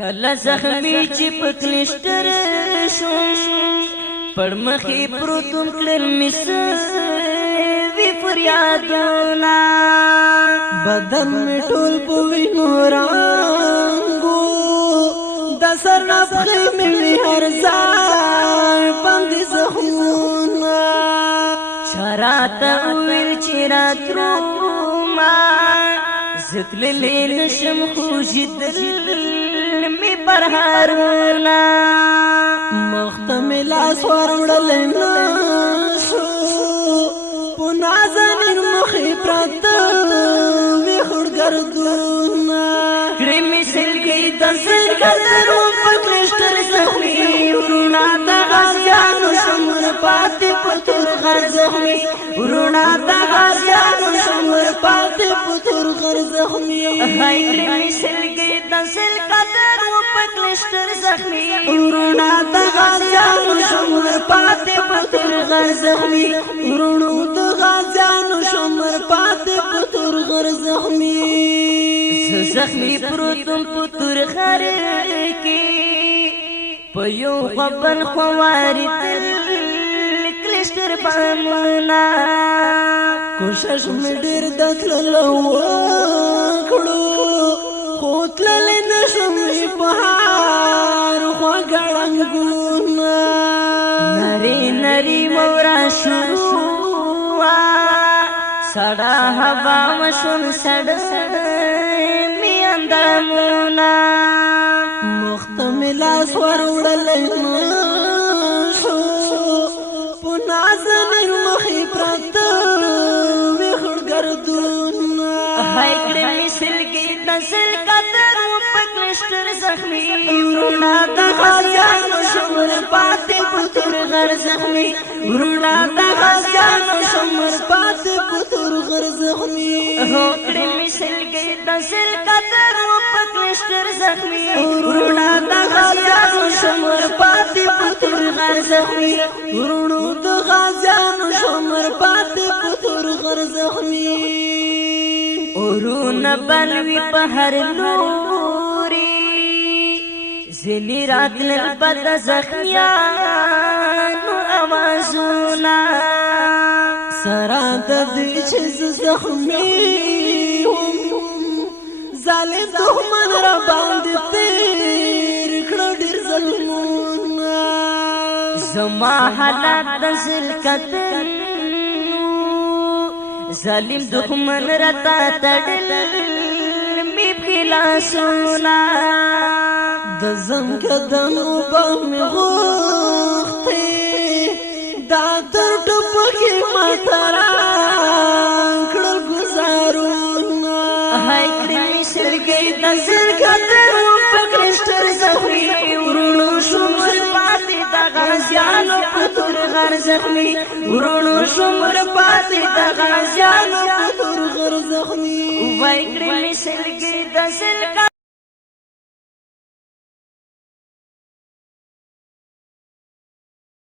کله زخمی چې پکلشتر شوم پر مخې پروتم کړل وی فریادونه بدن می ټول په وینو رنګو د سر نفخې مې هر ځای باندې زخمونه چراته ویل چې راتلوما زتللی نشم خو جدل می پرهارونه مخته مې لاس وروړلی نشو په نازنین مخې پراته وي خړګردونه کړې مې سلګۍ د سرګدرو په کلشتر زخمي وروڼه د غازیانو شمر پاتې په تور غر زخمي وروڼه د غازیانو شمر پاتې په تور غر زخمي هاي کړې مې سلګۍ د سرګدرو په کلشتر زخمي وروڼه د غازیانو شمر پاتې په تور غر زخمي وروڼو د غازیانو شمر پاتې په تور غر زخمي زخمی پروتم په تور غر کې په یو خبر خواري تل کلشتر بامونه کوشش مې ډېر د تللو وکړو خو تللی نشم په هر خوا ګړنګونه نری نری مورا شروع سړه هوا مشون سړه می اندامونه مخته مې لاس وروړلی نشو په نازنین مخې پراته وي خړګردونه هاي کړې مې سلګۍ د سلګدرو په کلشتر زخمي وروڼه د غازیانو شمر پاتې په تور غر زخمي وروڼه د غازیانو شمر پاتې په تور غر زخمي هو کړې مې سلګۍ د سلګدرو په کلشتر زخمي وروڼه د غازیانو شمر پاتې په تور غر زخمي وروڼو د غازیانو شمر پاتې په تور غر زخمي ورونه بلوي په هر لوري ځینې راتلل به د زخمیانو اوازونه سره د دې چې زه زخمي وم ظالم دښمن را باندې تېر کړه ډېر ظلمونه زما حالات د ذلکتن ظالم دښمن راته تړل مې پښې لاسونه د زنګدن اوبه مې غوښتې دا تر ټوپکې ماته راکړل ګوزارونه هاي کړې مې سلګۍ د زرګدرو په کلشتر زخمي وروڼو شمر پاتې د غازیانو په تور غر زخمي وروڼو شمر پاتې د غازیانو په تور غر زخمي وای کړې مې سلګۍ د